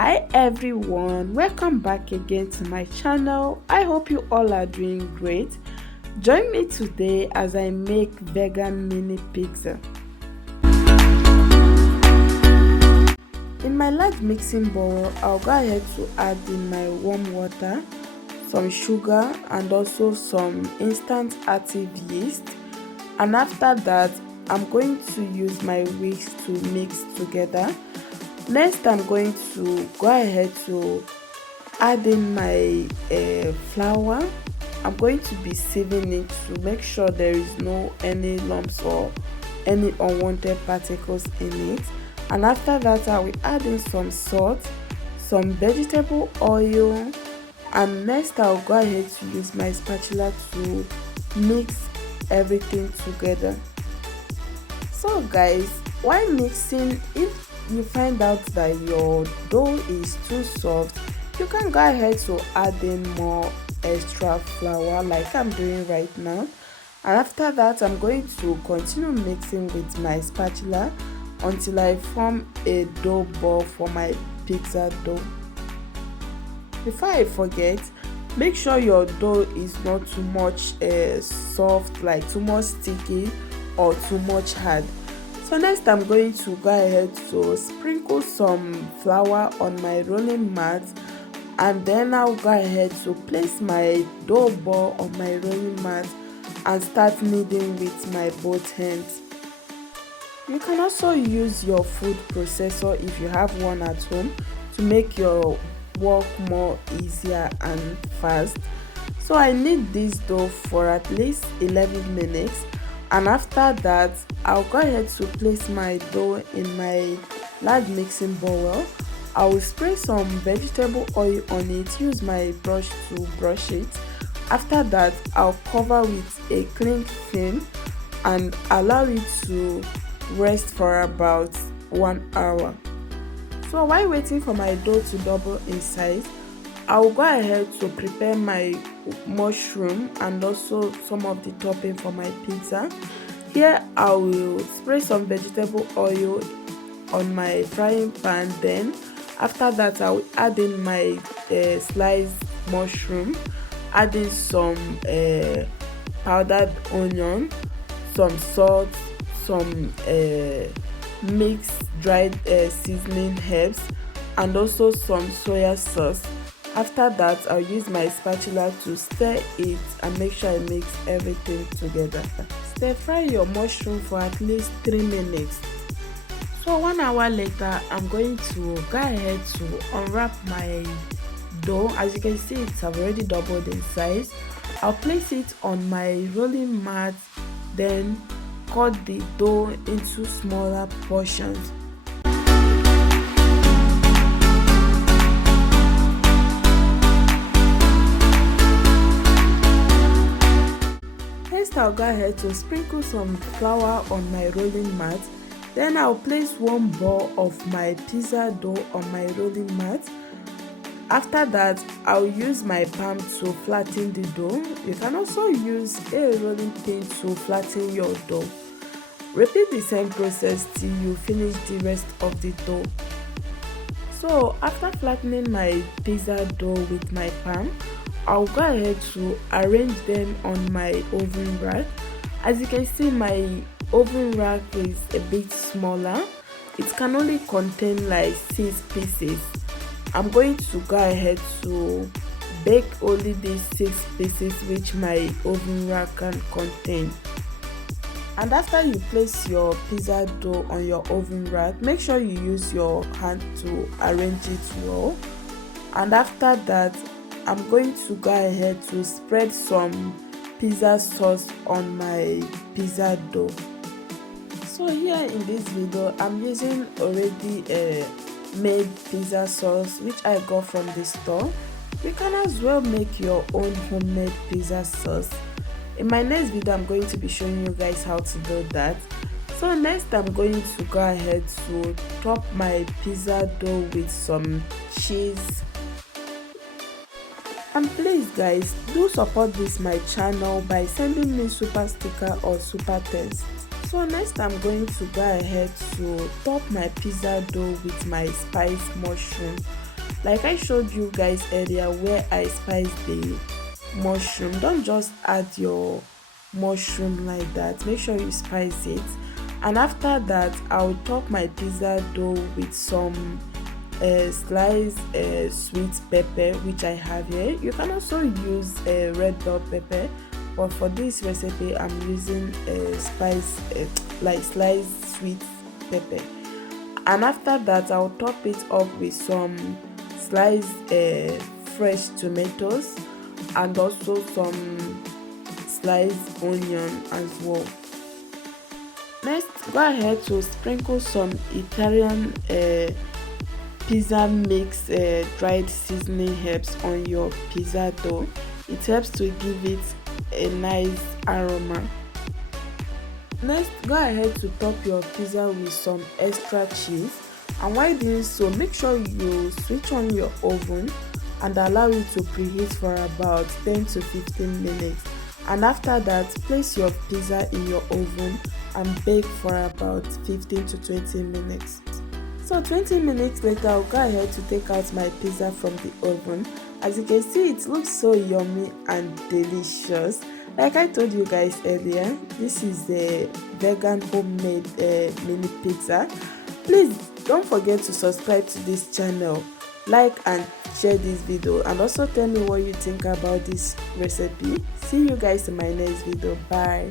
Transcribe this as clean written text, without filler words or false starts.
Hi everyone, welcome back again to my channel. I hope you all are doing great. Join me today as I make vegan mini pizza. In my large mixing bowl, I'll go ahead to add in my warm water, some sugar and also some instant active yeast. And after that, I'm going to use my whisk to mix together. Next, I'm going to go ahead to add in my flour. I'm going to be sieving it to make sure there is no any lumps or any unwanted particles in it. And after that, I will add in some salt, some vegetable oil, and next I'll go ahead to use my spatula to mix everything together. So guys, while mixing, if you find out that your dough is too soft, you can go ahead to add in more extra flour like I'm doing right now. And after that, I'm going to continue mixing with my spatula until I form a dough ball for my pizza dough. Before I forget, make sure your dough is not too much soft, like too much sticky or too much hard. So next, I'm going to go ahead to sprinkle some flour on my rolling mat, and then I'll go ahead to place my dough ball on my rolling mat and start kneading with my both hands. You can also use your food processor if you have one at home to make your work more easier and fast. So I knead this dough for at least 11 minutes, and after that I'll go ahead to place my dough in my large mixing bowl. I will spray some vegetable oil on it, use my brush to brush it. After that, I'll cover with a cling film and allow it to rest for about 1 hour. So while waiting for my dough to double in size, I'll go ahead to prepare my mushroom and also some of the topping for my pizza. Here I will spray some vegetable oil on my frying pan. Then after that, I will add in my sliced mushroom, add in some powdered onion, some salt, some mixed dried seasoning herbs, and also some soya sauce. After that, I'll use my spatula to stir it and make sure I mix everything together. Stir fry your mushroom for at least 3 minutes. So 1 hour later, I'm going to go ahead to unwrap my dough. As you can see, it's already doubled in size. I'll place it on my rolling mat, then cut the dough into smaller portions. Next, I'll go ahead to sprinkle some flour on my rolling mat. Then I'll place one ball of my pizza dough on my rolling mat. After that, I'll use my palm to flatten the dough. You can also use a rolling pin to flatten your dough. Repeat the same process till you finish the rest of the dough. So after flattening my pizza dough with my palm, I'll go ahead to arrange them on my oven rack. As you can see, my oven rack is a bit smaller. It can only contain like 6 pieces. I'm going to go ahead to bake only these 6 pieces which my oven rack can contain. And after you place your pizza dough on your oven rack, make sure you use your hand to arrange it well. And after that, I'm going to go ahead to spread some pizza sauce on my pizza dough. So here in this video, I'm using already a made pizza sauce which I got from the store. You can as well make your own homemade pizza sauce. In my next video, I'm going to be showing you guys how to do that. So next, I'm going to go ahead to top my pizza dough with some cheese. And please guys, do support this my channel by sending me super sticker or super test. So next, I'm going to go ahead to top my pizza dough with my spiced mushroom. Like I showed you guys earlier where I spiced the mushroom. Don't just add your mushroom like that, make sure you spice it. And after that, I'll top my pizza dough with some sliced sweet pepper, which I have here. You can also use red bell pepper, but for this recipe I'm using spice like sliced sweet pepper. And after that, I'll top it up with some sliced fresh tomatoes and also some sliced onion as well. Next, go ahead to sprinkle some Italian pizza mix dried seasoning herbs on your pizza dough. It helps to give it a nice aroma. Next, go ahead to top your pizza with some extra cheese, and while doing so, make sure you switch on your oven and allow it to preheat for about 10 to 15 minutes. And after that, place your pizza in your oven and bake for about 15 to 20 minutes. So 20 minutes later, I'll go ahead to take out my pizza from the oven. As you can see, it looks so yummy and delicious. Like I told you guys earlier, this is a vegan homemade mini pizza. Please don't forget to subscribe to this channel, like and share this video, and also tell me what you think about this recipe. See you guys in my next video. Bye.